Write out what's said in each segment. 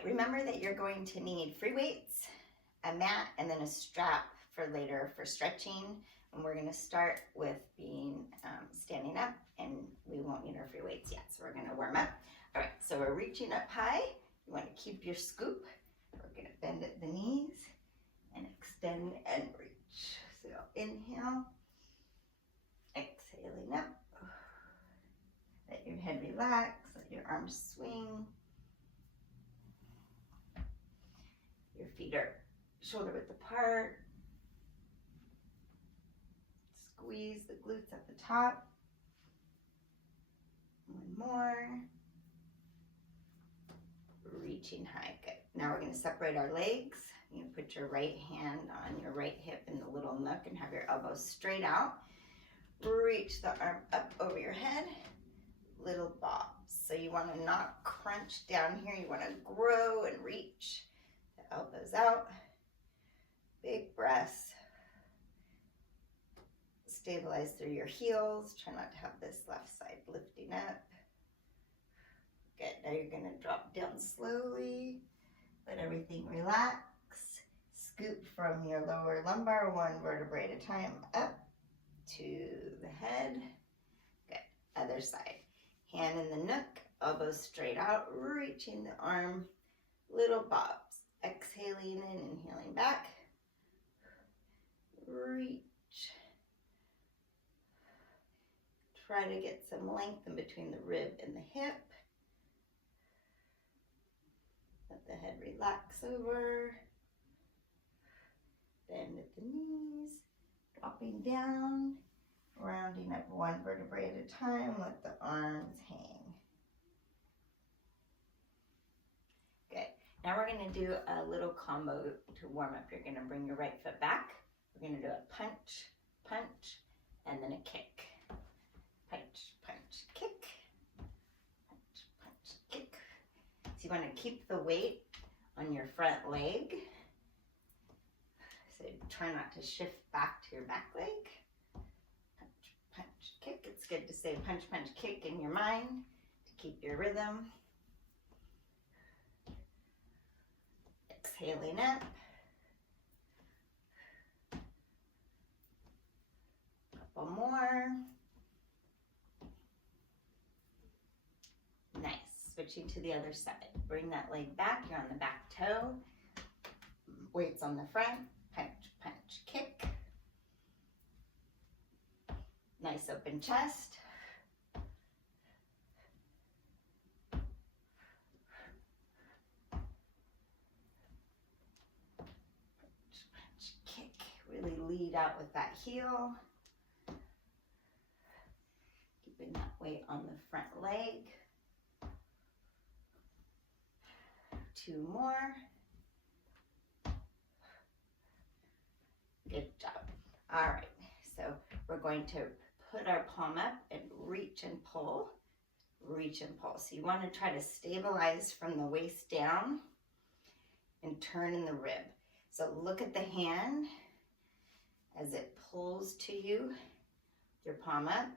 right, remember that you're going to need free weights, a mat, and then a strap for later for stretching. And we're gonna start with being standing up, and we won't need our free weights yet, so we're gonna warm up. All right, so we're reaching up high. You wanna keep your scoop. We're gonna bend at the knees and extend and reach. So inhale, exhaling up. Let your head relax, let your arms swing. Your feet are shoulder width apart. Squeeze the glutes at the top. One more. Reaching high, good. Now we're gonna separate our legs. You can put your right hand on your right hip in the little nook and have your elbows straight out. Reach the arm up over your head, little bobs. So you wanna not crunch down here, you wanna grow and reach. The elbows out, big breaths. Stabilize through your heels. Try not to have this left side lifting up. Good, now you're gonna drop down slowly. Let everything relax. Scoop from your lower lumbar, one vertebrae at a time, up to the head. Good, other side. Hand in the nook, elbows straight out, reaching the arm, little bobs. Exhaling in, inhaling back. Reach. Try to get some length in between the rib and the hip. Let the head relax over. Bend at the knees, dropping down, rounding up one vertebrae at a time. Let the arms hang. Good. Now we're gonna do a little combo to warm up. You're gonna bring your right foot back. We're gonna do a punch, punch, and then a kick. Punch, punch, kick. Punch, punch, kick. So you want to keep the weight on your front leg. So try not to shift back to your back leg. Punch, punch, kick. It's good to say punch, punch, kick in your mind to keep your rhythm. Exhaling up. Couple more. Nice. Switching to the other side. Bring that leg back. You're on the back toe. Weights on the front. Punch, punch, kick. Nice open chest. Punch, punch, kick. Really lead out with that heel. Keeping that weight on the front leg. Two more. Good job. All right, so we're going to put our palm up and reach and pull, reach and pull. So you want to try to stabilize from the waist down and turn in the rib. So look at the hand as it pulls to you, your palm up.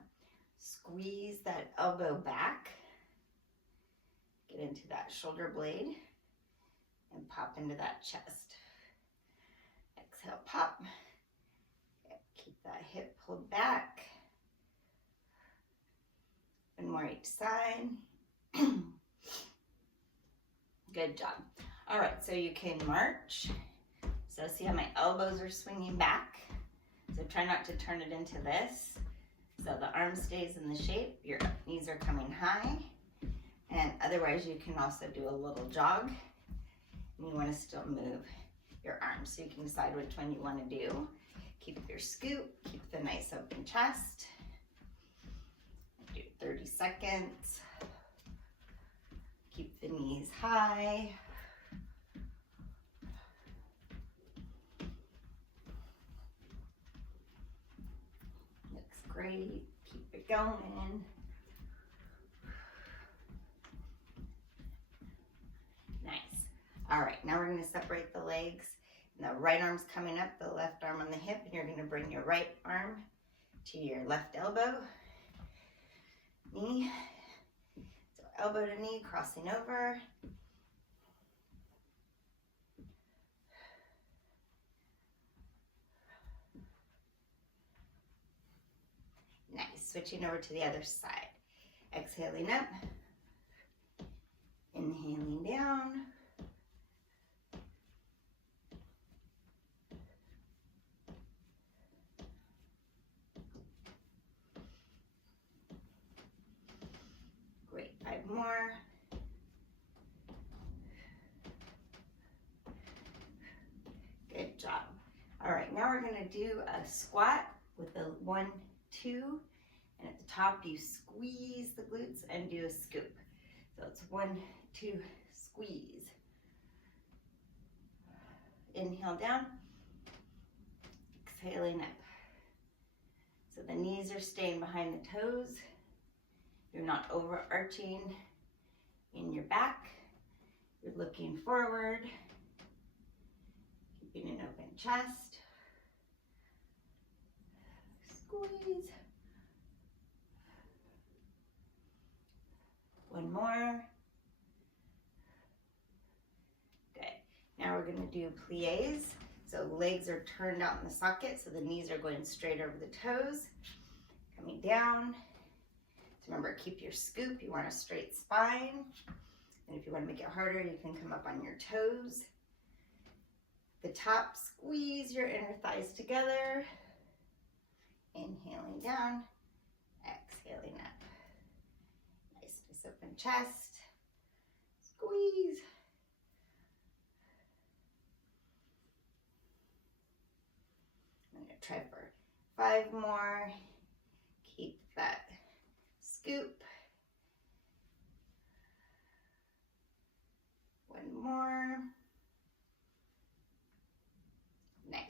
Squeeze that elbow back. Get into that shoulder blade. And pop into that chest. Exhale, pop. Keep that hip pulled back. And more each side. Good job. All right, so you can march. So see how my elbows are swinging back? So try not to turn it into this. So the arm stays in the shape, your knees are coming high. And otherwise you can also do a little jog. And you want to still move your arms, so you can decide which one you want to do. Keep your scoop, keep the nice open chest. Do 30 seconds. Keep the knees high. Looks great. Keep it going. All right, now we're gonna separate the legs. And the right arm's coming up, the left arm on the hip, and you're gonna bring your right arm to your left elbow, knee. So elbow to knee, crossing over. switching over to the other side. Exhaling up, inhaling down, great, 5 more. Good job. All right, now we're gonna do a squat with a 1, 2, and at the top you squeeze the glutes and do a scoop. So it's 1, 2, squeeze. Inhale down, exhaling up. So the knees are staying behind the toes. You're not overarching in your back. You're looking forward, keeping an open chest. Squeeze. 1 more. Good. Now we're going to do pliés. So legs are turned out in the socket, so the knees are going straight over the toes. Coming down. So remember, keep your scoop. You want a straight spine. And if you want to make it harder, you can come up on your toes. The top, squeeze your inner thighs together. Inhaling down, exhaling up. Nice open chest. Squeeze. I'm going to try for 5 more. Keep that scoop. 1 more. Nice.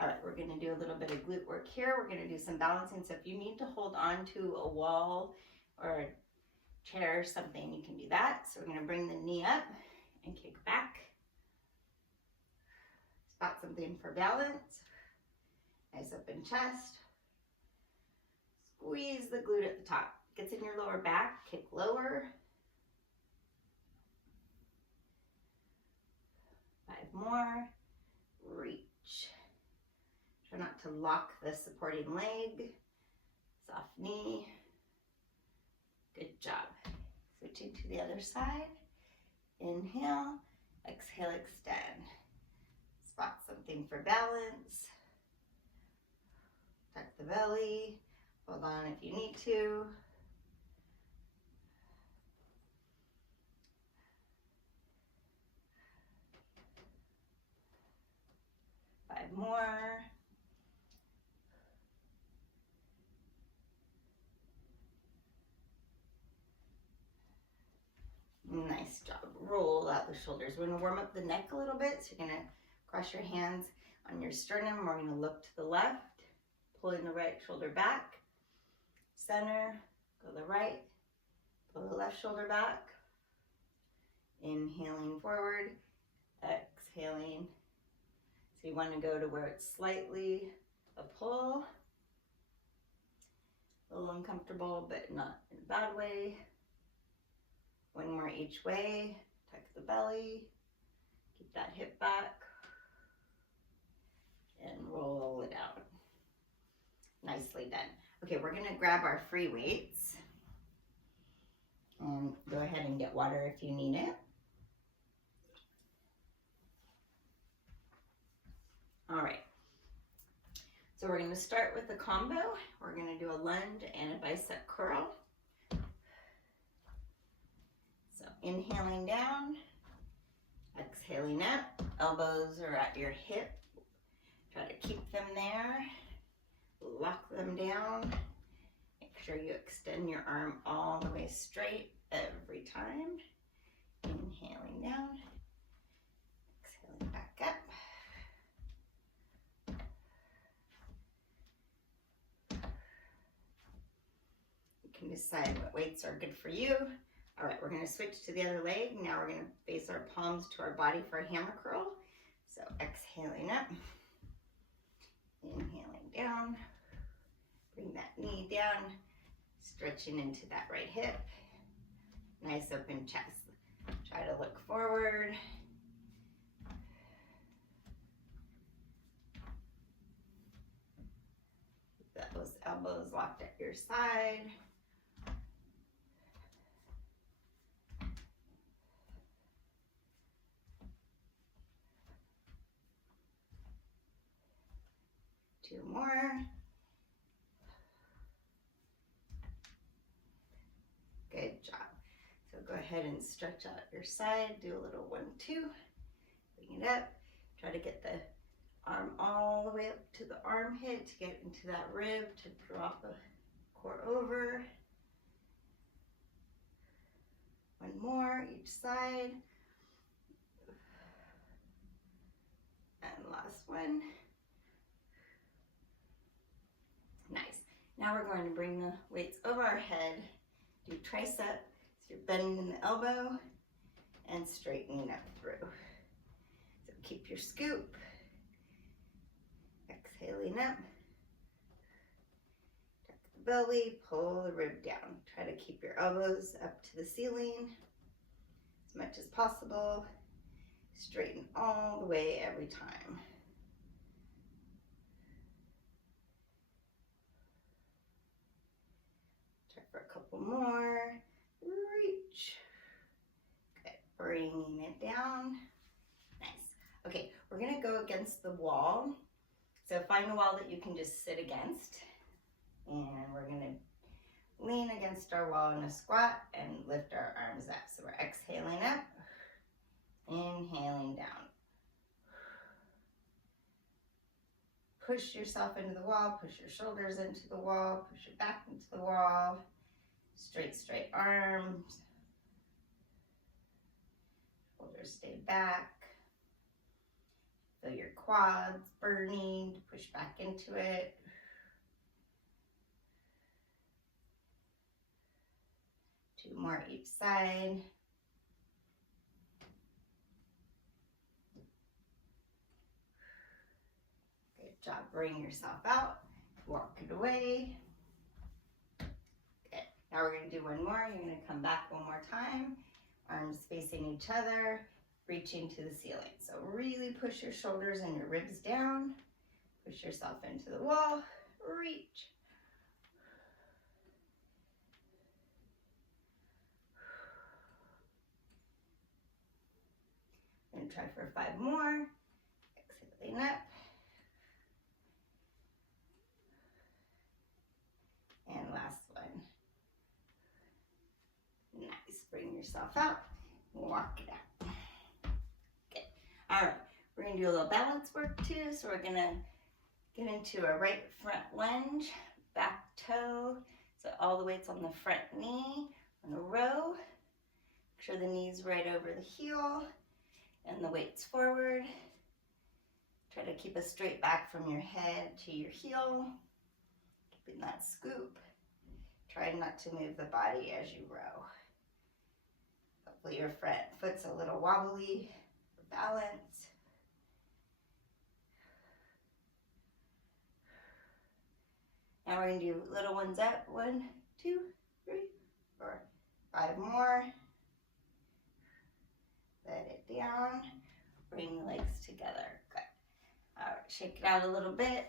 All right, we're going to do a little bit of glute work here. We're going to do some balancing. So if you need to hold on to a wall or a chair or something, you can do that. So we're going to bring the knee up and kick back. Spot something for balance. Nice open chest. Squeeze the glute at the top. Gets in your lower back. Kick lower. 5 more. Reach. Try not to lock the supporting leg. Soft knee. Good job. Switching to the other side. Inhale. Exhale, extend. Spot something for balance. Tuck the belly. Hold on if you need to. Five more. Nice job. Roll out the shoulders. We're going to warm up the neck a little bit. So you're going to cross your hands on your sternum. We're going to look to the left, pulling the right shoulder back. Center, go to the right, pull the left shoulder back. Inhaling forward, exhaling. So you want to go to where it's slightly a pull. A little uncomfortable, but not in a bad way. 1 more each way. Tuck the belly. Keep that hip back. And roll it out. Nicely done. Okay, we're going to grab our free weights. And go ahead and get water if you need it. All right. So we're going to start with the combo. We're going to do a lunge and a bicep curl. So inhaling down, exhaling up. Elbows are at your hip. Try to keep them there. Lock them down. Make sure you extend your arm all the way straight every time. Inhaling down, exhaling back up. You can decide what weights are good for you. All right, we're going to switch to the other leg. Now we're going to face our palms to our body for a hammer curl. So exhaling up, inhaling down. Bring that knee down, stretching into that right hip. Nice open chest. Try to look forward. Those elbows locked at your side. Two more. Good job. So go ahead and stretch out your side. Do a little 1, 2. Bring it up. Try to get the arm all the way up to the armpit to get into that rib to drop the core over. One more each side. And last one. Nice. Now we're going to bring the weights over our head. Do tricep. So you're bending the elbow and straightening up through. So keep your scoop. Exhaling up. Tuck the belly, pull the rib down. Try to keep your elbows up to the ceiling as much as possible. Straighten all the way every time. Try for a couple more. Reach. Good. Bringing it down. Nice. Okay, we're going to go against the wall. So find a wall that you can just sit against. And we're going to lean against our wall in a squat and lift our arms up. So we're exhaling up, inhaling down. Push yourself into the wall, push your shoulders into the wall, push your back into the wall. Straight arms. Shoulders stay back. Feel your quads burning, push back into it. Two more each side. Good job. Bring yourself out. Walk it away. Good. Now we're going to do one more. You're going to come back one more time. Arms facing each other, reaching to the ceiling. So really push your shoulders and your ribs down. Push yourself into the wall. Reach. We're going to try for 5 more. Exhaling up. And last one. Nice. Bring yourself out. Walk it out. Good. All right. We're going to do a little balance work too. So we're going to get into a right front lunge, back toe. So all the weight's on the front knee on a row. Make sure the knee's right over the heel and the weight's forward. Try to keep a straight back from your head to your heel. Keeping that scoop. Try not to move the body as you row. Hopefully your front foot's a little wobbly for balance. Now we're going to do little ones up. 1, 2, 3, 4, 5 more. Let it down. Bring the legs together. Good. All right, shake it out a little bit.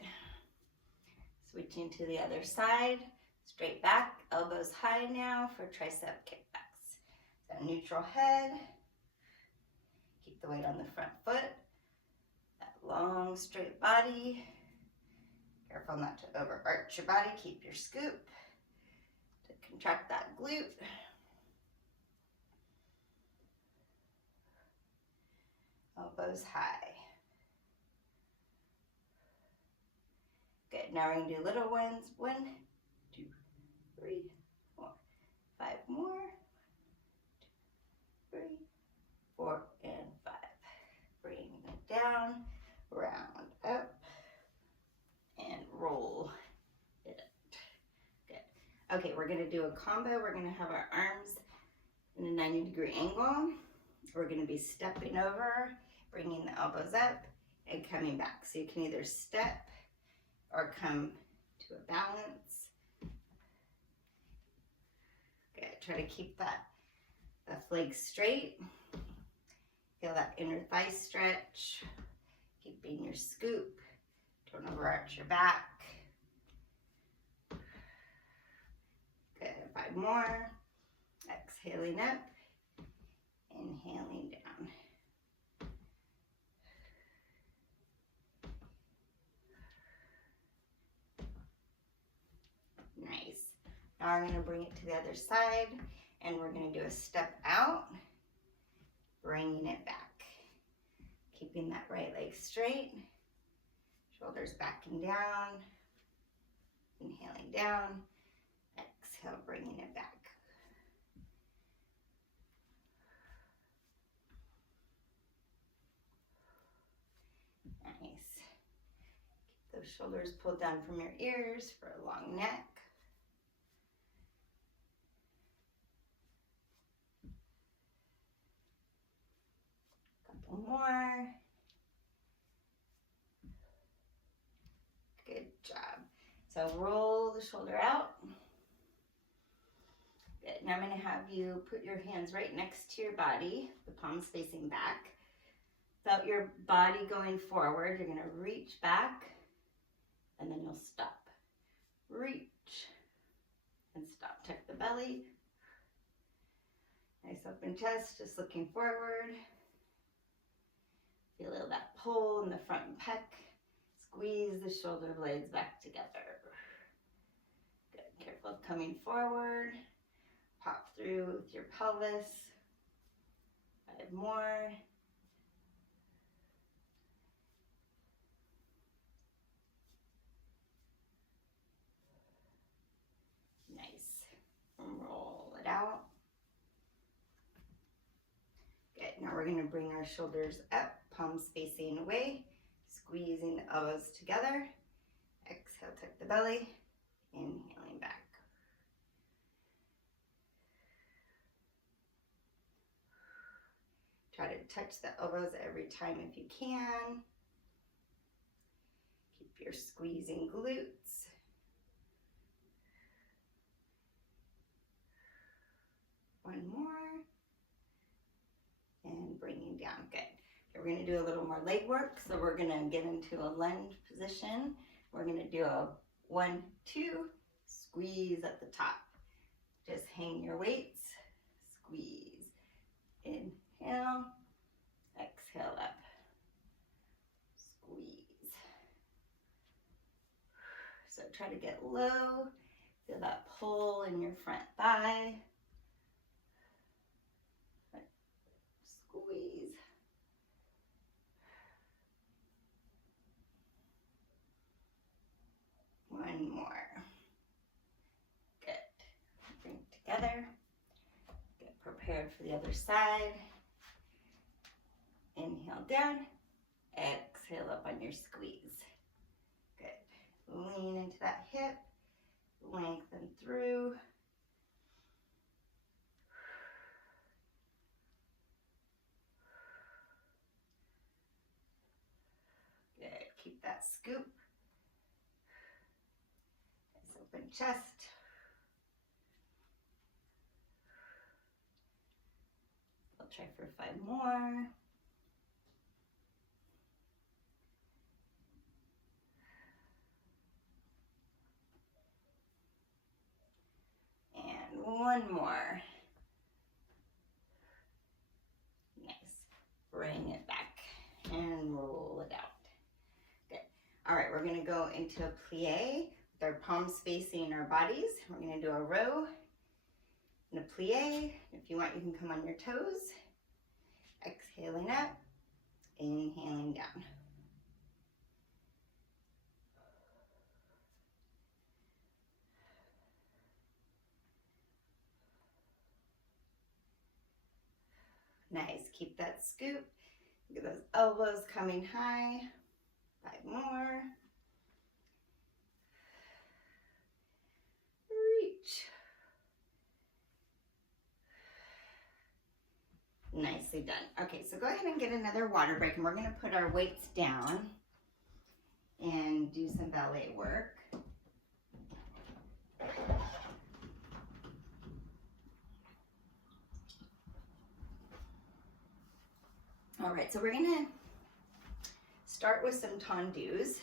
Switching to the other side. Straight back, elbows high now for tricep kickbacks. So neutral head. Keep the weight on the front foot. That long, straight body. Careful not to overarch your body. Keep your scoop to contract that glute. Elbows high. Good. Now we're going to do little ones. 1, 2, 3, 4, 5 more. 2, 3, 4, and 5. Bring it down, round up, and roll it up. Good. Okay, we're going to do a combo. We're going to have our arms in a 90-degree angle. We're going to be stepping over, bringing the elbows up, and coming back. So you can either step or come to a balance. Good. Try to keep that leg straight. Feel that inner thigh stretch. Keeping your scoop. Don't overarch your back. more. Exhaling up, inhaling down. Nice. Now we're going to bring it to the other side, and we're going to do a step out, bringing it back. Keeping that right leg straight, shoulders back and down, inhaling down, exhale, bringing it back. Nice. Keep those shoulders pulled down from your ears for a long neck. Couple more. Good job. So roll the shoulder out. Good. Now I'm going to have you put your hands right next to your body, the palms facing back. Without your body going forward, you're going to reach back and then you'll stop. Reach and stop. Tuck the belly. Nice open chest, just looking forward. Feel that pull in the front pec. Squeeze the shoulder blades back together. Good. Careful of coming forward. Pop through with your pelvis. 5 more. Nice. Roll it out. Good. Now we're going to bring our shoulders up, palms facing away, squeezing the elbows together. Exhale, tuck the belly, inhaling back. Try to touch the elbows every time if you can. Keep your squeezing glutes. One more. And bringing down. Good. Okay, we're going to do a little more leg work. So we're going to get into a lunge position. We're going to do a 1, 2, squeeze at the top. Just hang your weights, squeeze. Inhale, exhale up. Squeeze. So try to get low. Feel that pull in your front thigh. Squeeze. One more. Good. Bring it together. Get prepared for the other side. Inhale down. Exhale up on your squeeze. Good. Lean into that hip. Lengthen through. Good. Keep that scoop. Nice open chest. I'll try for 5 more. And 1 more. Nice. Bring it back and roll it out. Good. All right, we're going to go into a plie with our palms facing our bodies. We're going to do a row and a plie. If you want, you can come on your toes. Exhaling up, inhaling down. Nice. Keep that scoop. Look at those elbows coming high. 5 more. Reach. Nicely done. Okay, so go ahead and get another water break, and we're going to put our weights down and do some ballet work. All right, so we're going to start with some tendus.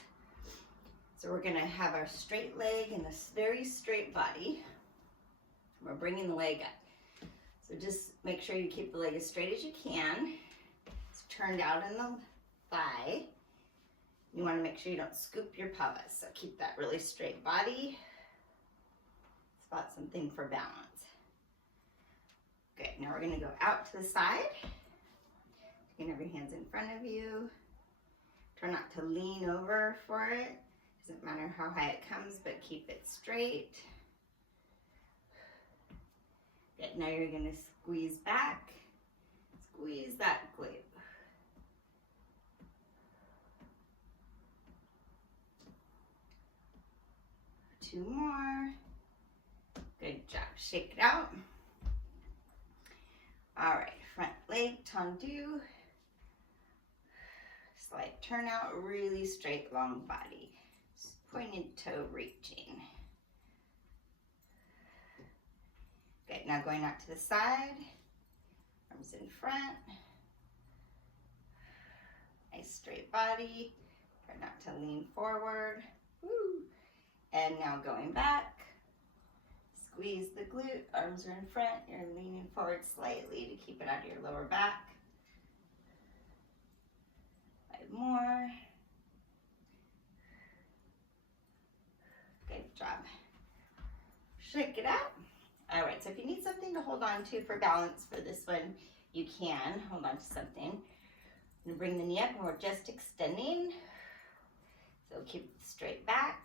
So we're going to have our straight leg and this very straight body. We're bringing the leg up. So just make sure you keep the leg as straight as you can. It's turned out in the thigh. You want to make sure you don't scoop your pelvis. So keep that really straight body. Spot something for balance. Good, now we're gonna go out to the side. You can have your hands in front of you. Try not to lean over for it. Doesn't matter how high it comes, but keep it straight. Good, now you're gonna squeeze back. Squeeze that glute. Two more. Good job, shake it out. All right, front leg tendu. Slight turnout, really straight, long body. Pointed toe reaching. Good, now going out to the side. Arms in front. Nice straight body. Try not to lean forward. Woo. And now going back. Squeeze the glute, arms are in front. You're leaning forward slightly to keep it out of your lower back. 5 more. Good job. Shake it out. All right, so if you need something to hold on to for balance for this one, you can hold on to something. I'm gonna bring the knee up and we're just extending. So keep it straight back.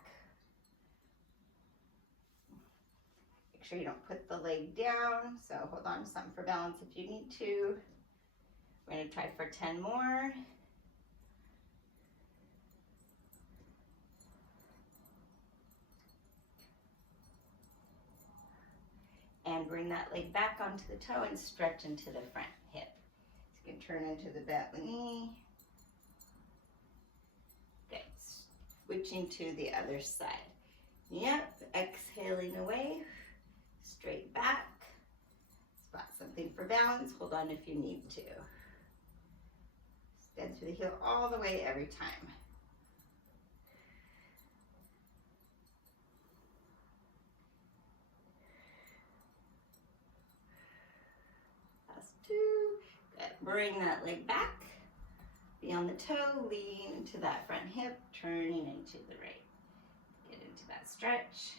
Make sure you don't put the leg down. So hold on to something for balance if you need to. We're gonna try for 10 more. And bring that leg back onto the toe and stretch into the front hip. So you can turn into the bent knee. Good. Switching to the other side. Yep, exhaling away, straight back. Spot something for balance. Hold on if you need to. Stand through the heel all the way every time. Good. Bring that leg back, be on the toe, lean into that front hip, turning into the right. Get into that stretch.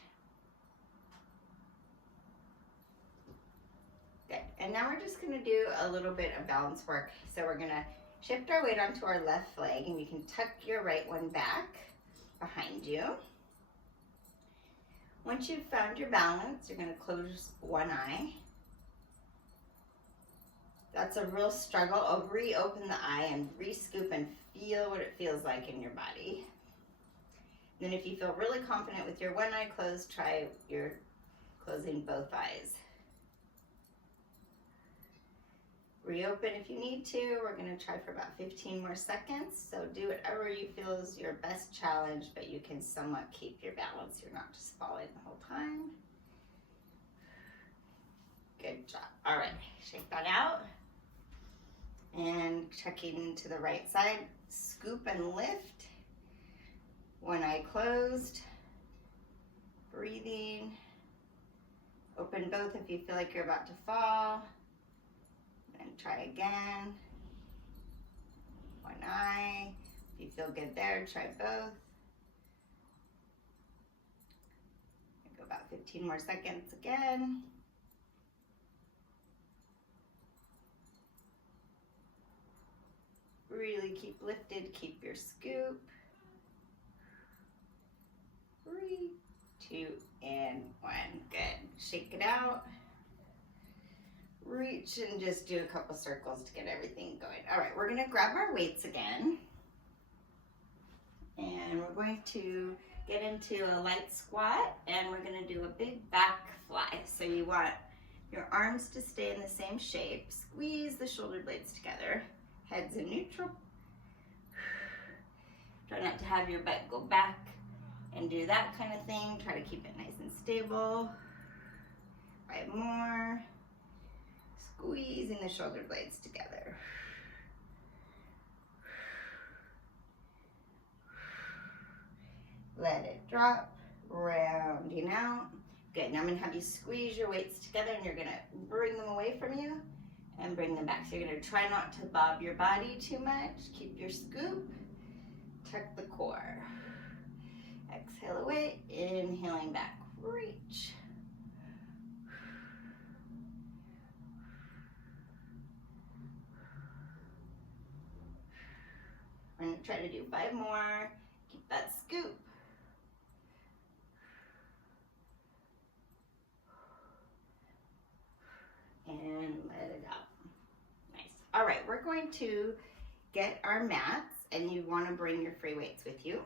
Good. And now we're just going to do a little bit of balance work. So we're going to shift our weight onto our left leg, and you can tuck your right one back behind you. Once you've found your balance, you're going to close one eye. That's a real struggle. I'll reopen the eye and re-scoop and feel what it feels like in your body. Then if you feel really confident with your one eye closed, try your closing both eyes. Reopen if you need to. We're gonna try for about 15 more seconds. So do whatever you feel is your best challenge, but you can somewhat keep your balance. You're not just falling the whole time. Good job. All right, shake that out. And checking to the right side, scoop and lift. One eye closed. Breathing. Open both if you feel like you're about to fall. And try again. One eye. If you feel good there, try both. Go about 15 more seconds again. Really keep lifted, keep your scoop. 3, 2, and 1. Good. Shake it out. Reach and just do a couple circles to get everything going. All right, we're gonna grab our weights again. And we're going to get into a light squat, and we're gonna do a big back fly. So you want your arms to stay in the same shape. Squeeze the shoulder blades together. Head's in neutral. Try not to have your butt go back and do that kind of thing. Try to keep it nice and stable. 5 more. Squeezing the shoulder blades together. Let it drop, rounding out. Good. Now I'm going to have you squeeze your weights together and you're going to bring them away from you and bring them back. So you're going to try not to bob your body too much. Keep your scoop. Tuck the core. Exhale away. Inhaling back. Reach. We're going to try to do 5 more. Keep that scoop. And let it out. Nice. All right, we're going to get our mats, and you want to bring your free weights with you.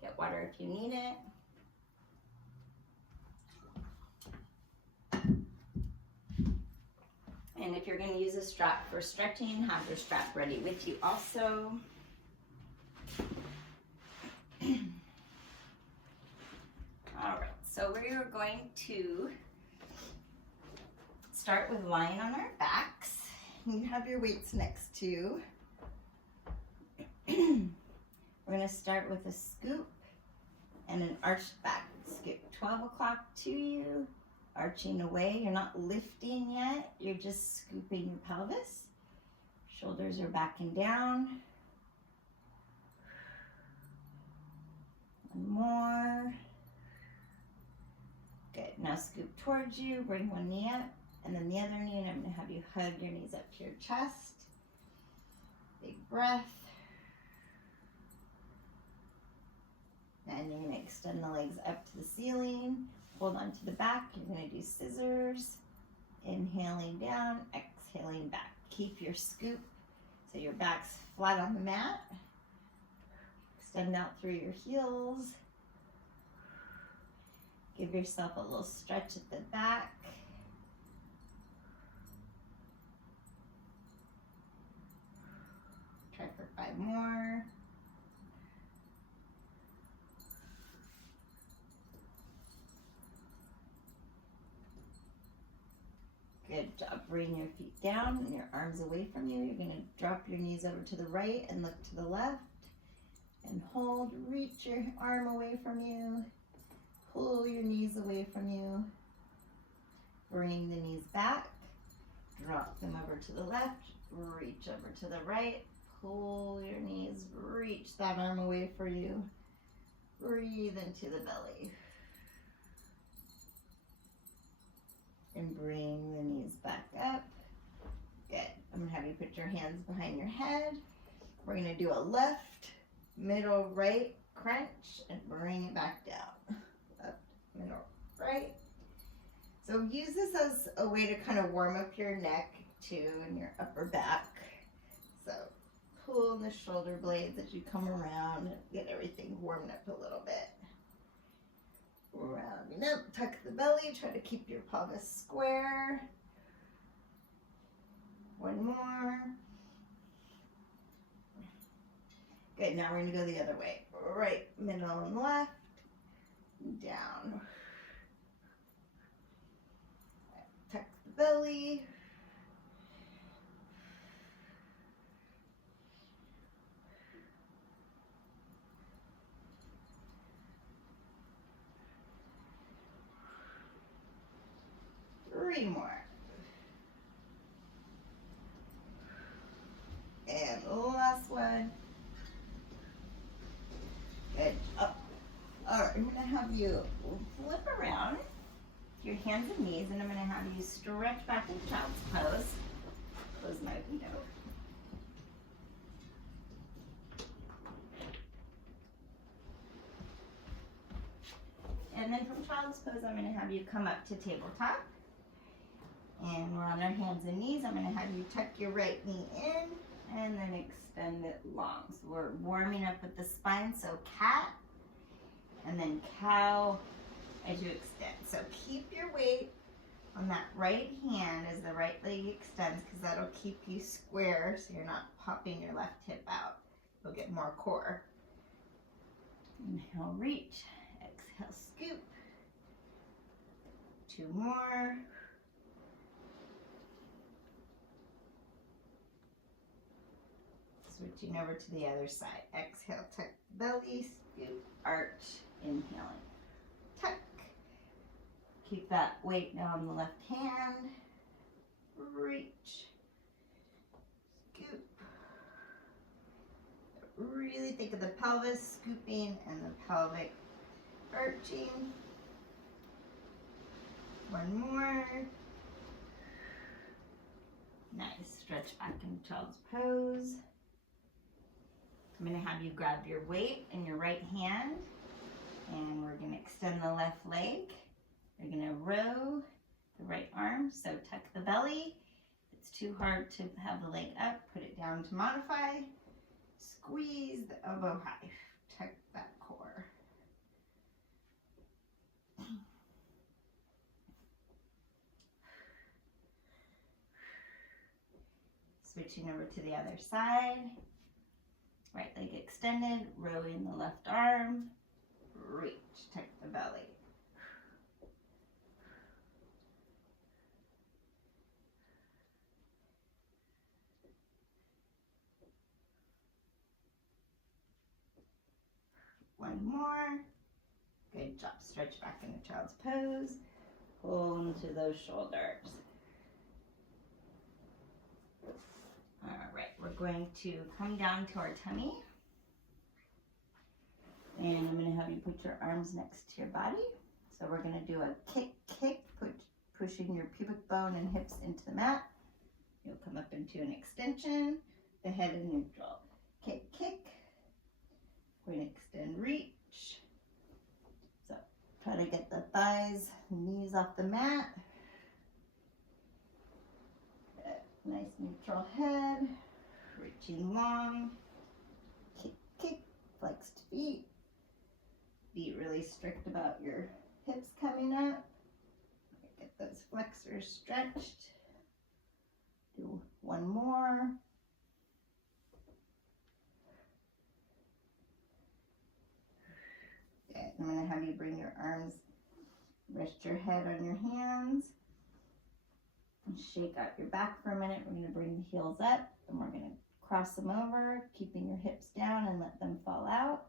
Get water if you need it. And if you're going to use a strap for stretching, have your strap ready with you also. All right, so we're going to start with lying on our backs. You have your weights next to you. We're going to start with a scoop and an arched back scoop. 12 o'clock to you, arching away. You're not lifting yet, you're just scooping your pelvis. Shoulders are back and down. One more. Good. Now scoop towards you, bring one knee up, and then the other knee, and I'm going to have you hug your knees up to your chest. Big breath. And you're going to extend the legs up to the ceiling. Hold on to the back. You're going to do scissors. Inhaling down, exhaling back. Keep your scoop so your back's flat on the mat. Extend out through your heels. Give yourself a little stretch at the back. Try for 5 more. Good job. Bring your feet down and your arms away from you. You're going to drop your knees over to the right and look to the left. And hold. Reach your arm away from you. Pull your knees away from you. Bring the knees back. Drop them over to the left. Reach over to the right. Pull your knees. Reach that arm away for you. Breathe into the belly. And bring the knees back up. Good. I'm going to have you put your hands behind your head. We're going to do a left, middle, right crunch and bring it back down. Left, middle, right. So use this as a way to kind of warm up your neck too and your upper back. So pull the shoulder blades as you come around and get everything warmed up a little bit. Rounding up, tuck the belly, try to keep your pelvis square. One more. Good, now we're going to go the other way. Right, middle, and left. Down. Tuck the belly. Three more. And last one. Good. Up. All right, I'm going to have you flip around your hands and knees, and I'm going to have you stretch back in child's pose. Close my window. And then from child's pose, I'm going to have you come up to tabletop. And we're on our hands and knees. I'm going to have you tuck your right knee in and then extend it long. So we're warming up with the spine. So cat and then cow as you extend. So keep your weight on that right hand as the right leg extends because that'll keep you square so you're not popping your left hip out. You'll get more core. Inhale, reach. Exhale, scoop. 2 more. Switching over to the other side. Exhale, tuck the belly, scoop, arch, inhaling. Tuck, Keep that weight now on the left hand. Reach. Scoop. Really think of the pelvis scooping and the pelvic arching. One more. Nice. Stretch back into child's pose. I'm going to have you grab your weight in your right hand, and we're going to extend the left leg. We're going to row the right arm, so tuck the belly. If it's too hard to have the leg up, put it down to modify. Squeeze the elbow high. Tuck that core. Switching over to the other side. Right leg extended, rowing the left arm. Reach, tuck the belly. One more. Good job. Stretch back into child's pose. Pull into those shoulders. All right, we're going to come down to our tummy. And I'm going to have you put your arms next to your body. So we're going to do a kick, pushing your pubic bone and hips into the mat. You'll come up into an extension, the head in neutral. Kick. We're going to extend, reach. So try to get the thighs, knees off the mat. Nice neutral head, reaching long. Kick, flexed feet. Be really strict about your hips coming up. Get those flexors stretched. Do one more. Okay, I'm going to have you bring your arms, rest your head on your hands. And shake out your back for a minute. We're going to bring the heels up and we're going to cross them over, keeping your hips down and let them fall out.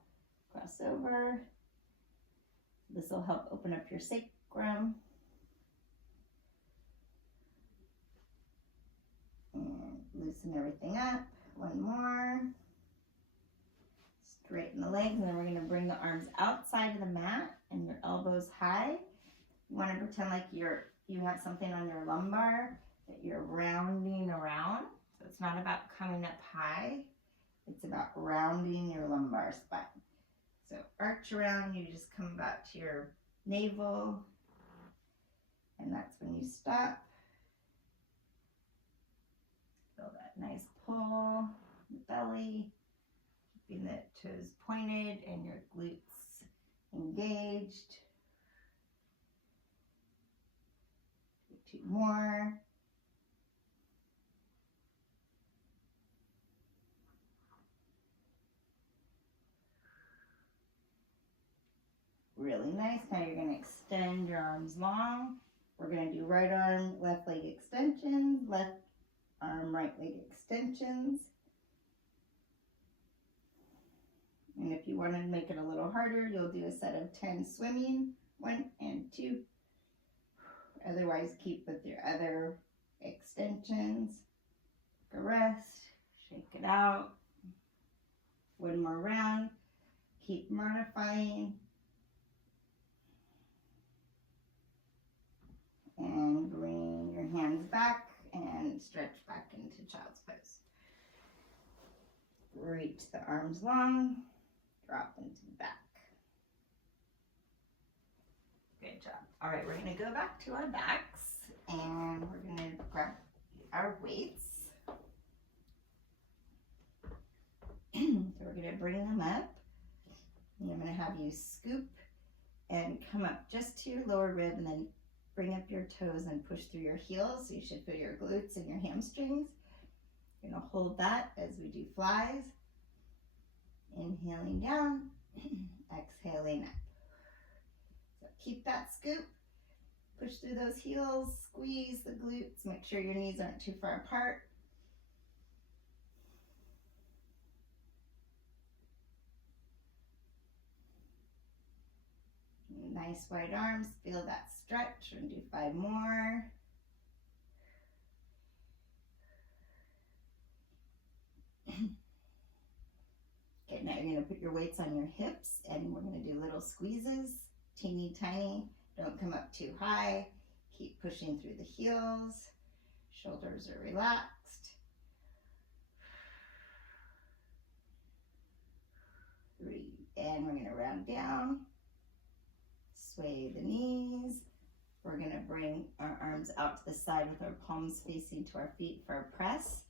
Cross over. This will help open up your sacrum. And loosen everything up. One more. Straighten the legs, and then we're going to bring the arms outside of the mat and your elbows high. You want to pretend like you have something on your lumbar that you're rounding around. So it's not about coming up high. It's about rounding your lumbar spine. So arch around, you just come back to your navel, and that's when you stop. Feel that nice pull in the belly, keeping the toes pointed and your glutes engaged. Two more. Really nice. Now you're going to extend your arms long. We're going to do right arm, left leg extensions, left arm, right leg extensions. And if you want to make it a little harder, you'll do a set of 10 swimming, 1 and 2. Otherwise, keep with your other extensions. Take a rest, shake it out. One more round. Keep modifying. And bring your hands back and stretch back into child's pose. Reach the arms long, drop into the back. Good job. All right, we're going to go back to our backs and we're going to grab our weights. So we're going to bring them up. And I'm going to have you scoop and come up just to your lower rib and then bring up your toes and push through your heels. So you should feel your glutes and your hamstrings. You're going to hold that as we do flies. Inhaling down, exhaling up. So keep that scoop. Push through those heels, squeeze the glutes. Make sure your knees aren't too far apart. And Nice wide arms, feel that stretch. We're gonna do 5 more. Okay, now you're gonna put your weights on your hips and we're gonna do little squeezes, teeny tiny. Don't come up too high. Keep pushing through the heels. Shoulders are relaxed. And we're gonna round down. Sway the knees. We're gonna bring our arms out to the side with our palms facing to our feet for a press.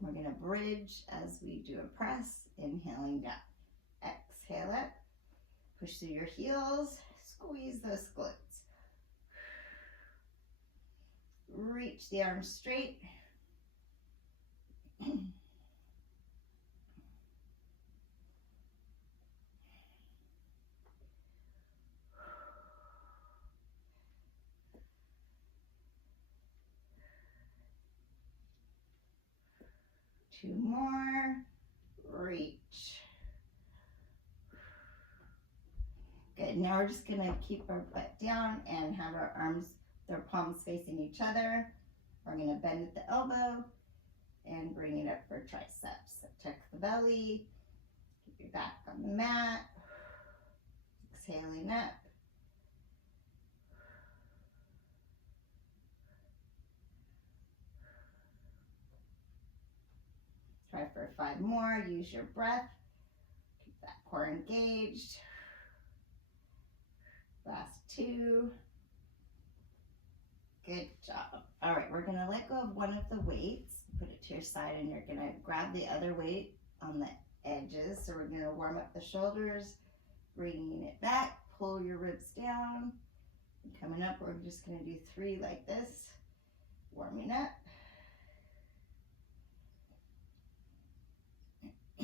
We're gonna bridge as we do a press, inhaling down. Exhale up, push through your heels, squeeze those glutes. Reach the arms straight. 2 more, reach. Good, now we're just gonna keep our butt down and have our arms, their palms facing each other. We're gonna bend at the elbow and bring it up for triceps. So tuck the belly, keep your back on the mat, exhaling up. Try for 5 more, use your breath. Keep that core engaged. Last 2. Good job. All right, we're gonna let go of one of the weights, put it to your side, and you're gonna grab the other weight on the edges. So we're gonna warm up the shoulders, bringing it back, pull your ribs down. And coming up, we're just gonna do 3 like this, warming up.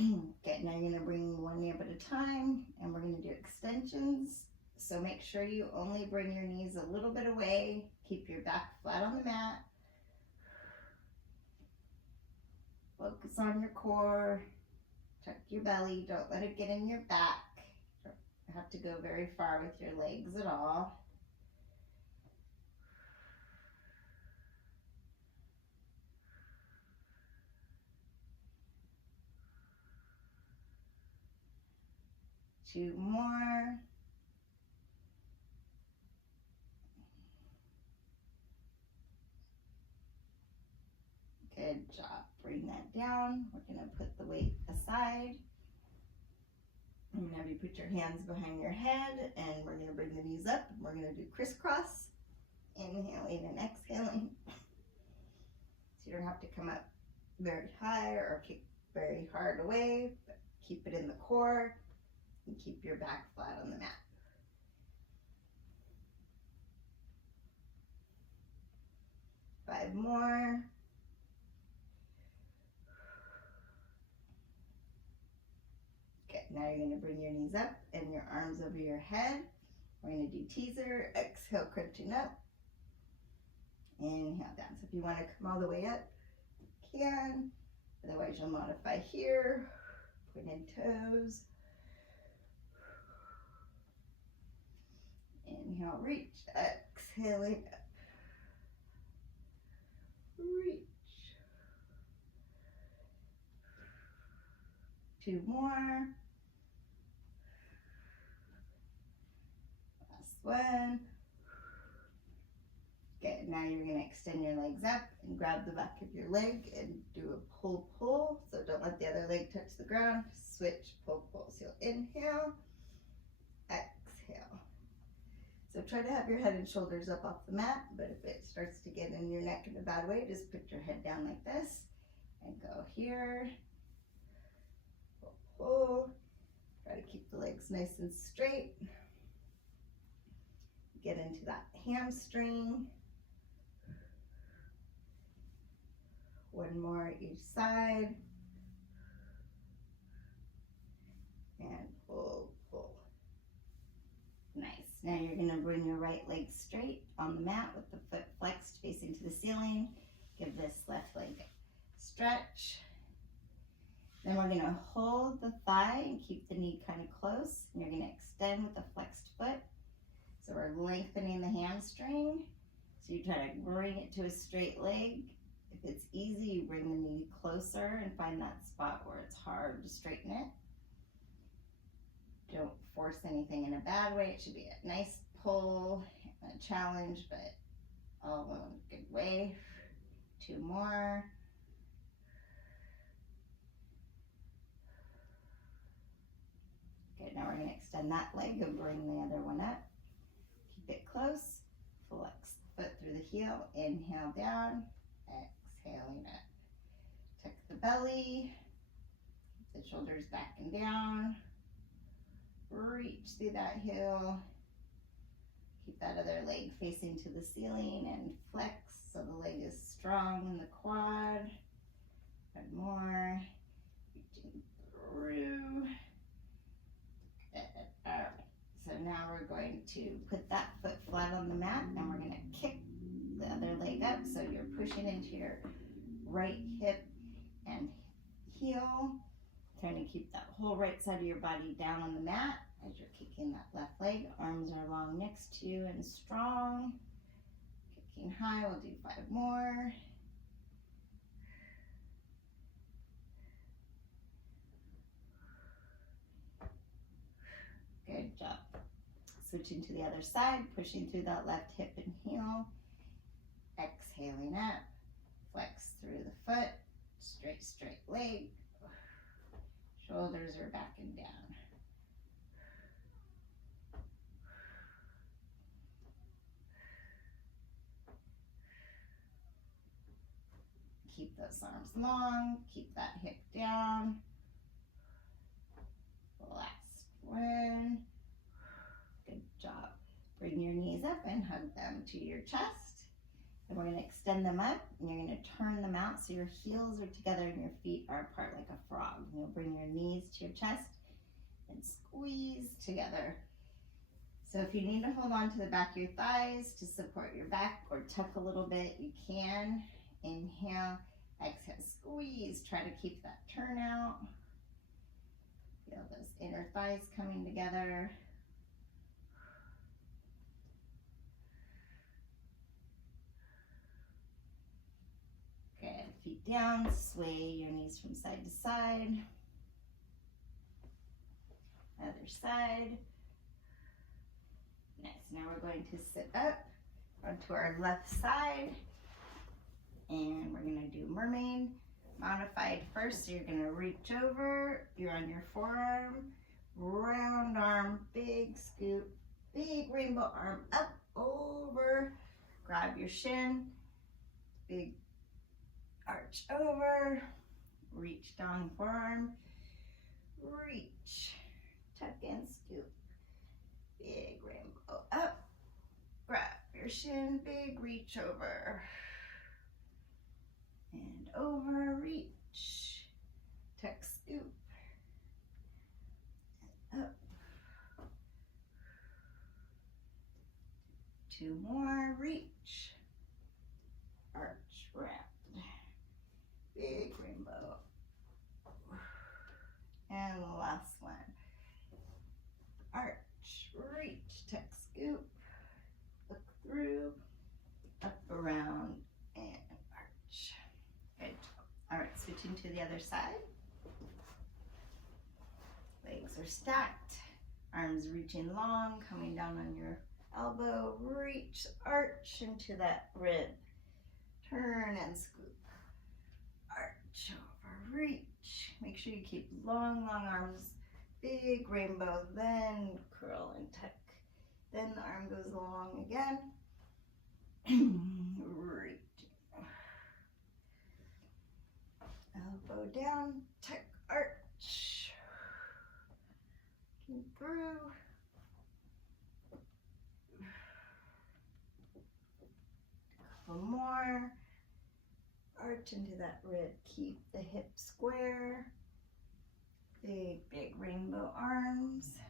Okay, now you're gonna bring one knee up at a time and we're gonna do extensions. So make sure you only bring your knees a little bit away. Keep your back flat on the mat. Focus on your core. Tuck your belly. Don't let it get in your back. You don't have to go very far with your legs at all. Two more. Good job. Bring that down. We're going to put the weight aside. I'm going to have you put your hands behind your head and we're going to bring the knees up. We're going to do crisscross. Inhaling and exhaling. So you don't have to come up very high or kick very hard away, but keep it in the core and keep your back flat on the mat. Five more. Okay, now you're going to bring your knees up and your arms over your head. We're going to do teaser, exhale, crunching up. Inhale down. So if you want to come all the way up, you can. Otherwise, you'll modify here. Point in toes. Inhale, reach, exhaling up. Reach. 2 more. Last one. Good, now you're gonna extend your legs up and grab the back of your leg and do a pull. So don't let the other leg touch the ground. Switch, pull. So you'll inhale, exhale. So try to have your head and shoulders up off the mat, but if it starts to get in your neck in a bad way, just put your head down like this and go here. Pull. Try to keep the legs nice and straight. Get into that hamstring. One more each side. And pull. Nice. Now you're going to bring your right leg straight on the mat with the foot flexed facing to the ceiling. Give this left leg a stretch. Then we're going to hold the thigh and keep the knee kind of close. And you're going to extend with the flexed foot. So we're lengthening the hamstring. So you try to bring it to a straight leg. If it's easy, you bring the knee closer and find that spot where it's hard to straighten it. Don't force anything in a bad way. It should be a nice pull, a challenge, but all in a good way. 2 more. Good, now we're going to extend that leg and bring the other one up. Keep it close. Flex the foot through the heel. Inhale down. Exhaling up. Tuck the belly. Keep the shoulders back and down. Reach through that heel. Keep that other leg facing to the ceiling and flex so the leg is strong in the quad. 1 more. Reaching through. Good. All right. So now we're going to put that foot flat on the mat and we're going to kick the other leg up. So you're pushing into your right hip and heel. Trying to keep that whole right side of your body down on the mat as you're kicking that left leg. Arms are long next to you and strong. Kicking high, we'll do 5 more. Good job. Switching to the other side, pushing through that left hip and heel. Exhaling up, flex through the foot, straight leg. Shoulders are back and down. Keep those arms long, keep that hip down. Last one. Good job. Bring your knees up and hug them to your chest. And we're going to extend them up and you're going to turn them out so your heels are together and your feet are apart like a frog. And you'll bring your knees to your chest and squeeze together. So if you need to hold on to the back of your thighs to support your back or tuck a little bit, you can. Inhale, exhale, squeeze. Try to keep that turn out. Feel those inner thighs coming together. Good, feet down, sway your knees from side to side. Other side. Nice, now we're going to sit up onto our left side. And we're gonna do mermaid modified first. So you're gonna reach over, you're on your forearm, round arm, big scoop, big rainbow arm up, over, grab your shin, big arch over, reach down forearm, reach, tuck and scoop, big rainbow up, grab your shin, big reach over, and over, reach, tuck, scoop, and up. 2 more, reach, arch, round, big rainbow, and the last one, arch, reach, tuck, scoop, look through, up, around, and arch. Good job. All right, switching to the other side. Legs are stacked, arms reaching long, coming down on your elbow, reach, arch into that rib, turn and scoop, arch over, reach. Make sure you keep long arms, big rainbow, then curl and tuck. Then the arm goes long again, reach. Elbow down, tuck, arch, through, couple more, arch into that rib, keep the hip square, big rainbow arms,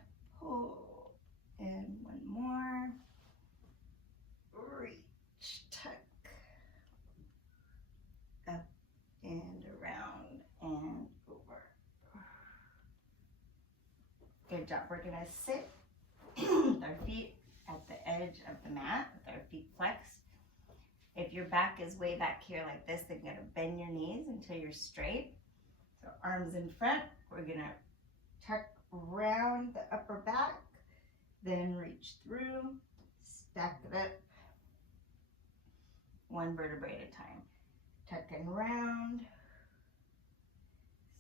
pull, and 1 more, reach, tuck, up and around and over. Good job. We're gonna sit with our feet at the end edge of the mat with our feet flexed. If your back is way back here like this, then you're gonna bend your knees until you're straight. So arms in front, we're gonna tuck around the upper back, then reach through, stack it up, one vertebrae at a time. Tucking around,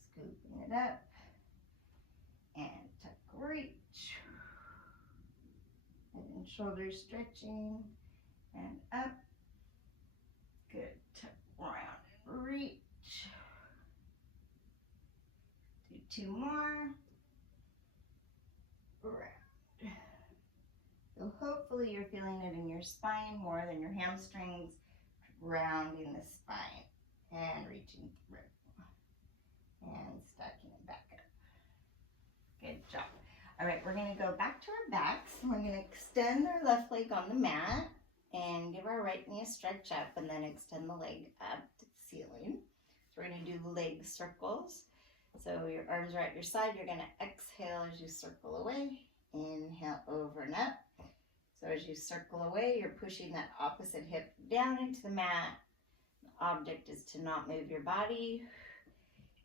scooping it up, and tuck, reach, head and shoulders stretching, and up. Good, tuck around and reach. Do 2 more. Round. So hopefully you're feeling it in your spine more than your hamstrings, rounding the spine and reaching through and stacking it back up. Good job. All right, we're gonna go back to our backs. We're gonna extend our left leg on the mat and give our right knee a stretch up and then extend the leg up to the ceiling. So we're gonna do leg circles. So your arms are at your side. You're gonna exhale as you circle away. Inhale over and up. So as you circle away, you're pushing that opposite hip down into the mat. The object is to not move your body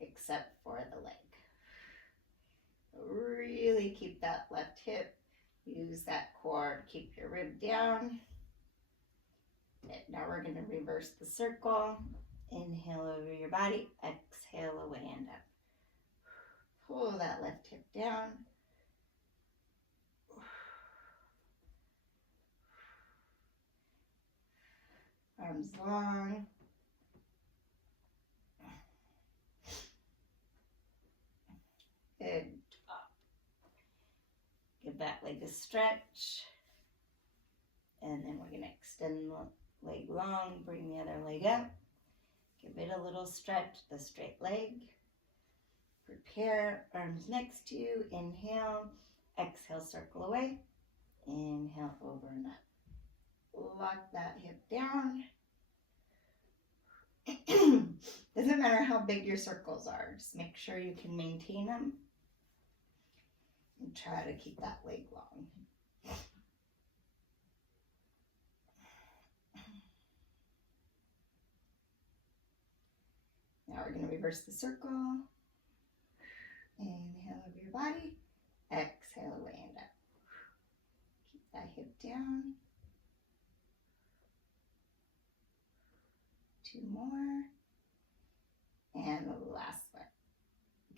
except for the leg. Really keep that left hip. Use that core to keep your rib down. And now we're going to reverse the circle. Inhale over your body. Exhale away and up. Pull that left hip down. Arms long. Good job. Give that leg a stretch. And then we're going to extend the leg long, bring the other leg up. Give it a little stretch, the straight leg. Prepare, arms next to you. Inhale, exhale, circle away. Inhale, over and up. Lock that hip down. Doesn't matter how big your circles are, just make sure you can maintain them and try to keep that leg long. Now we're going to reverse the circle. Inhale over your body, exhale away and up. Keep that hip down. 2 more. And the last one.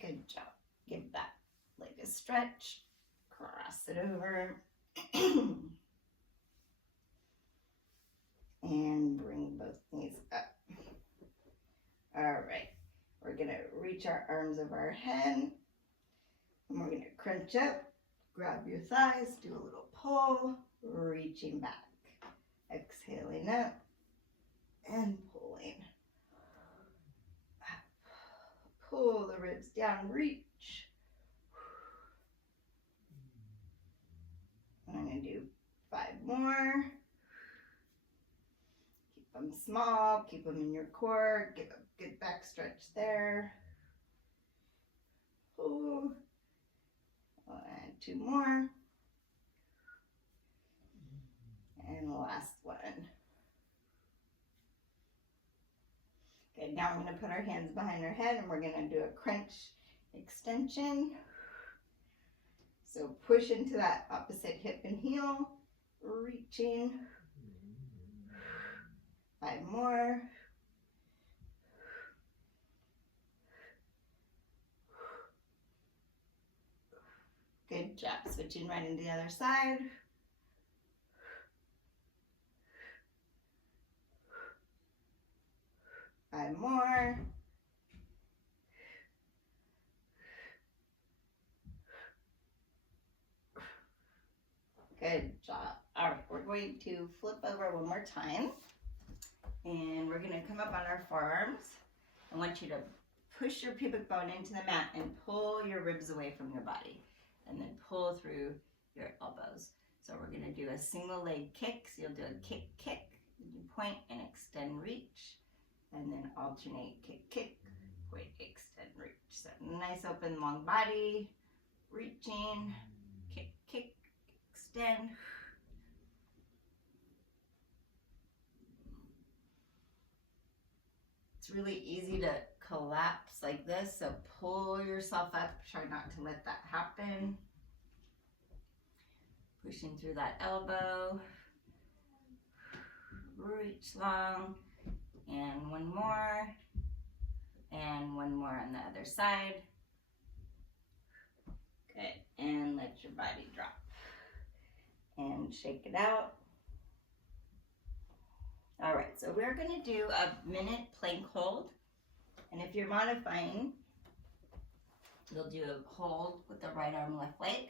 Good job. Give that leg a stretch. Cross it over. And bring both knees up. All right. We're going to reach our arms over our head. And we're going to crunch up. Grab your thighs. Do a little pull. Reaching back. Exhaling up. And pulling. Pull the ribs down, reach. I'm going to do 5 more. Keep them small, keep them in your core. Get a good back stretch there. Pull. And 2 more. And the last one. Good, now we're going to put our hands behind our head and we're going to do a crunch extension. So push into that opposite hip and heel, reaching. 5 more. Good job. Switching right into the other side. Five more. Good job. All right, we're going to flip over one more time. And we're going to come up on our forearms. I want you to push your pubic bone into the mat and pull your ribs away from your body. And then pull through your elbows. So we're going to do a single leg kick. So you'll do a kick, kick. You point and extend, reach. And then alternate kick, kick, point, extend, reach. So nice open long body, reaching, kick, kick, extend. It's really easy to collapse like this, so pull yourself up. Try not to let that happen. Pushing through that elbow. Reach long. And one more. And one more on the other side. Good. And let your body drop. And shake it out. All right, so we're going to do a minute plank hold. And if you're modifying, you'll do a hold with the right arm, left leg.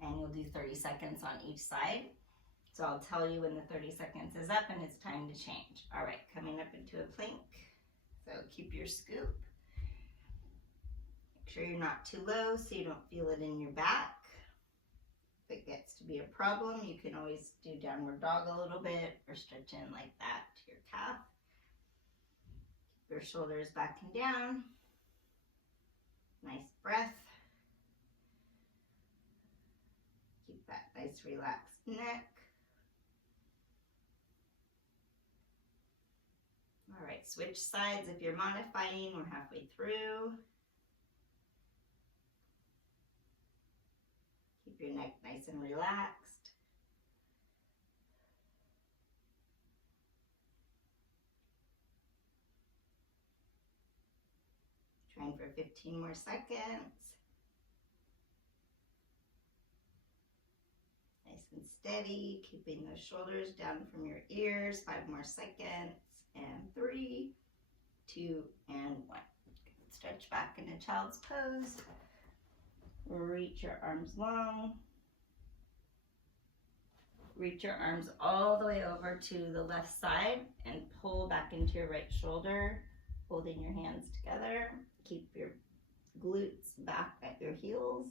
And you'll do 30 seconds on each side. So I'll tell you when the 30 seconds is up and it's time to change. All right, coming up into a plank. So keep your scoop. Make sure you're not too low so you don't feel it in your back. If it gets to be a problem, you can always do downward dog a little bit or stretch in like that to your calf. Keep your shoulders back and down. Nice breath. Keep that nice relaxed neck. All right, switch sides if you're modifying. We're halfway through. Keep your neck nice and relaxed. Trying for 15 more seconds. Nice and steady, keeping those shoulders down from your ears. 5 more seconds. And 3, 2, and 1. Stretch back into child's pose. Reach your arms long. Reach your arms all the way over to the left side and pull back into your right shoulder, holding your hands together. Keep your glutes back at your heels.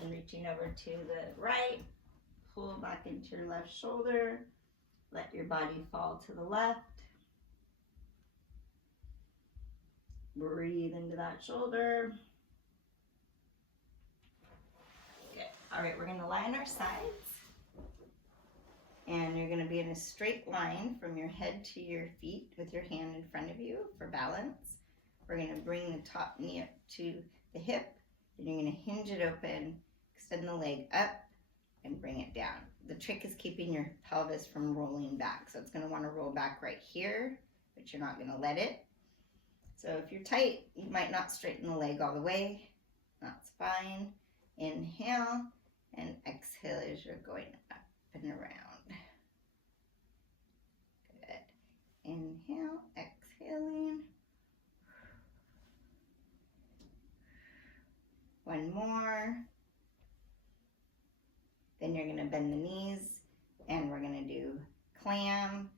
And reaching over to the right, pull back into your left shoulder. Let your body fall to the left. Breathe into that shoulder. Good. All right, we're going to line our sides. And you're going to be in a straight line from your head to your feet with your hand in front of you for balance. We're going to bring the top knee up to the hip. And you're going to hinge it open, extend the leg up, and bring it down. The trick is keeping your pelvis from rolling back. So it's going to want to roll back right here, but you're not going to let it. So if you're tight, you might not straighten the leg all the way. That's fine. Inhale and exhale as you're going up and around. Good. Inhale, exhaling. One more. Then you're going to bend the knees and we're going to do clam,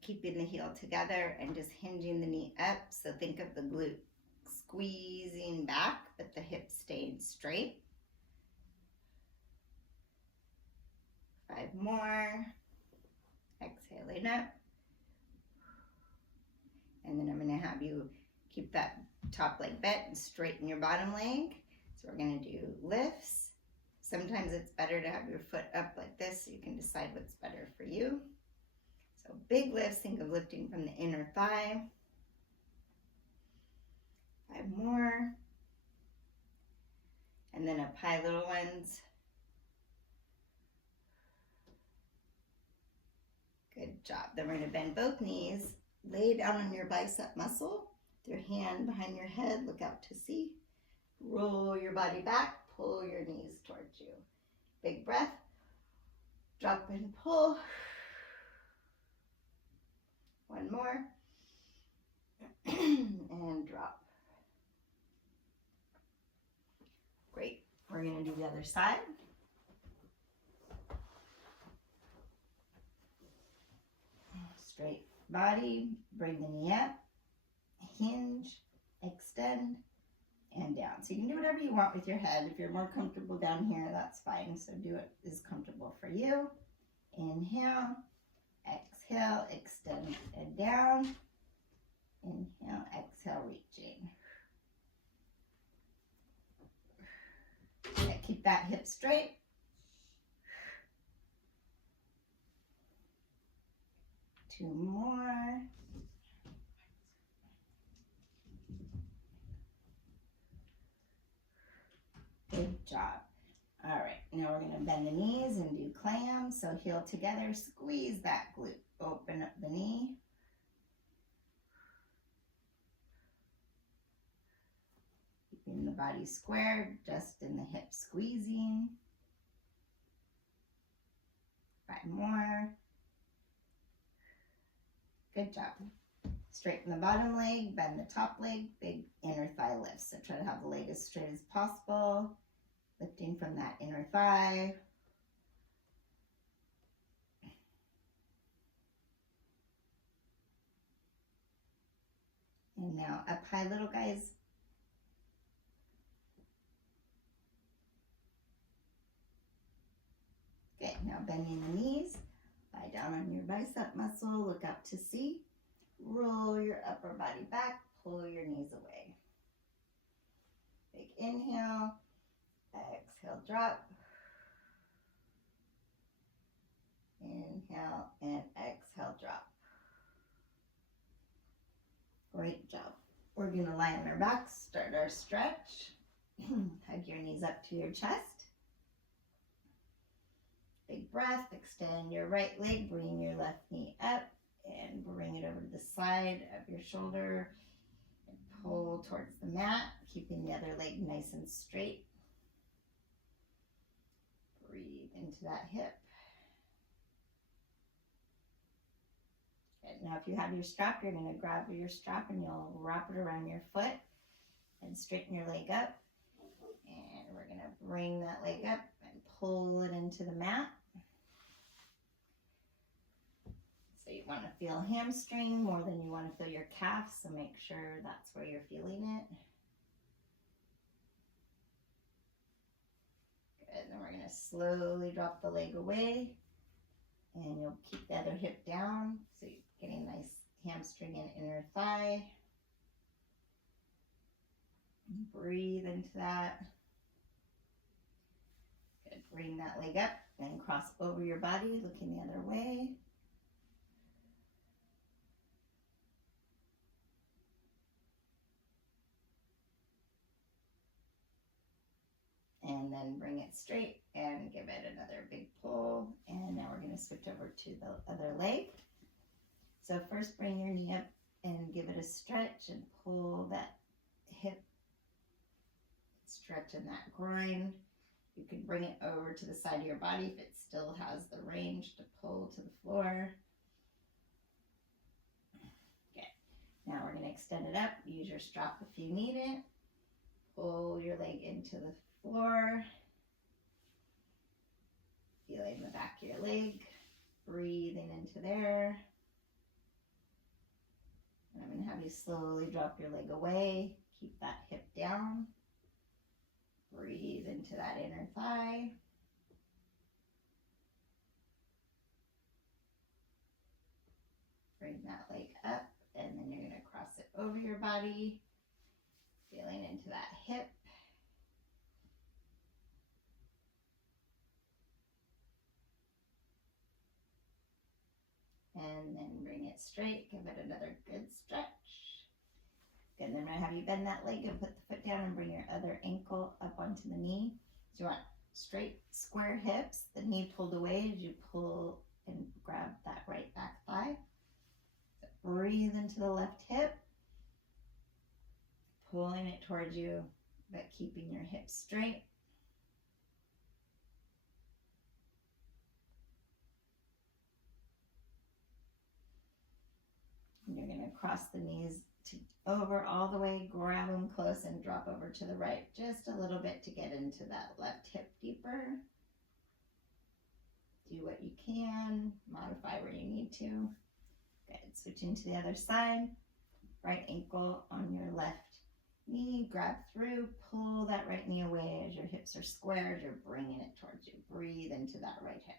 keeping the heel together and just hinging the knee up. So think of the glute squeezing back, but the hip staying straight. 5 more. Exhaling up. And then I'm going to have you keep that top leg bent and straighten your bottom leg. So we're going to do lifts. Sometimes it's better to have your foot up like this so you can decide what's better for you. So big lifts, think of lifting from the inner thigh. 5 more. And then up high, little ones. Good job. Then we're going to bend both knees. Lay down on your bicep muscle. With your hand behind your head, look out to sea. Roll your body back. Pull your knees towards you. Big breath. Drop and pull. 1 more. And drop. Great. We're going to do the other side. Straight body. Bring the knee up. Hinge. Extend. And down. So you can do whatever you want with your head. If you're more comfortable down here, that's fine. So do what is comfortable for you. Inhale, exhale, extend and down. Inhale, exhale, reaching. Okay, keep that hip straight. Two more. job. All right, now we're gonna bend the knees and do clams. So heel together, squeeze that glute, open up the knee. Keeping the body squared, just in the hip squeezing. 5 more. Good job. Straighten the bottom leg, bend the top leg, big inner thigh lift. So try to have the leg as straight as possible, lifting from that inner thigh. And now up high, little guys. Good, now bending the knees, lie down on your bicep muscle, look up to see. Roll your upper body back, pull your knees away. Big inhale, exhale, drop. Inhale and exhale, drop. Great job. We're gonna lie on our backs, start our stretch. Hug your knees up to your chest. Big breath, extend your right leg, bring your left knee up and bring it over to the side of your shoulder and pull towards the mat, keeping the other leg nice and straight. Breathe into that hip. Good. Now if you have your strap, you're going to grab your strap and you'll wrap it around your foot and straighten your leg up. And we're going to bring that leg up and pull it into the mat. So you want to feel hamstring more than you want to feel your calf, so make sure that's where you're feeling it. Good, then we're going to slowly drop the leg away and you'll keep the other hip down, so you're getting a nice hamstring and inner thigh. Breathe into that. Good, bring that leg up and cross over your body, looking the other way. And then bring it straight and give it another big pull. And now we're going to switch over to the other leg. So first bring your knee up and give it a stretch and pull that hip, stretch in that groin. You can bring it over to the side of your body if it still has the range to pull to the floor. Okay, now we're going to extend it up. Use your strap if you need it. Pull your leg into the floor. Feeling the back of your leg. Breathing into there. And I'm going to have you slowly drop your leg away. Keep that hip down. Breathe into that inner thigh. Bring that leg up, and then you're going to cross it over your body. Feeling into that hip. And then bring it straight. Give it another good stretch. Good, and then I'm going to have you bend that leg and put the foot down and bring your other ankle up onto the knee. So you want straight, square hips, the knee pulled away as you pull and grab that right back thigh. So breathe into the left hip. Pulling it towards you, but keeping your hips straight. And you're going to cross the knees over all the way, grab them close and drop over to the right just a little bit to get into that left hip deeper. Do what you can, modify where you need to. Good, switching to the other side. Right ankle on your left knee, grab through, pull that right knee away as your hips are squared, you're bringing it towards you. Breathe into that right hip.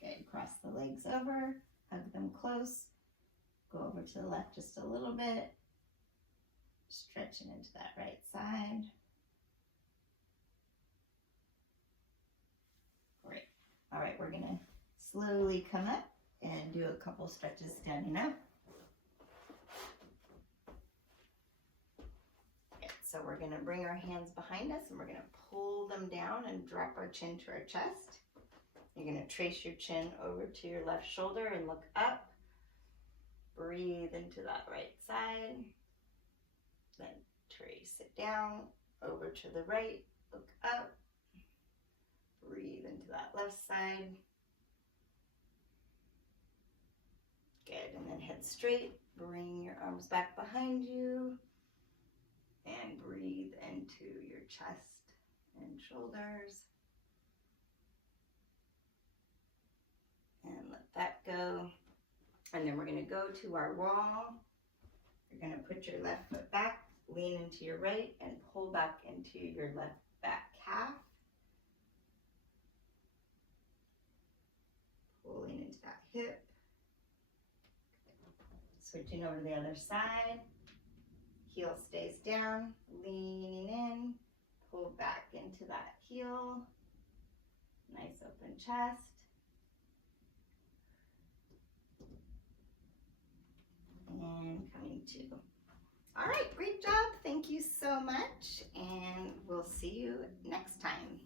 Good, cross the legs over, hug them close, go over to the left just a little bit, stretching into that right side. Great. All right, we're gonna slowly come up and do a couple stretches standing up. Okay, so we're gonna bring our hands behind us and we're gonna pull them down and drop our chin to our chest. You're gonna trace your chin over to your left shoulder and look up. Breathe into that right side. Then trace it down, over to the right, look up. Breathe into that left side. Good, and then head straight. Bring your arms back behind you. And breathe into your chest and shoulders. And let that go. And then we're going to go to our wall. You're going to put your left foot back, lean into your right, and pull back into your left back calf. Pulling into that hip. Switching over to the other side. Heel stays down, leaning in, pull back into that heel. Nice open chest. And coming to. All right, great job. Thank you so much. And we'll see you next time.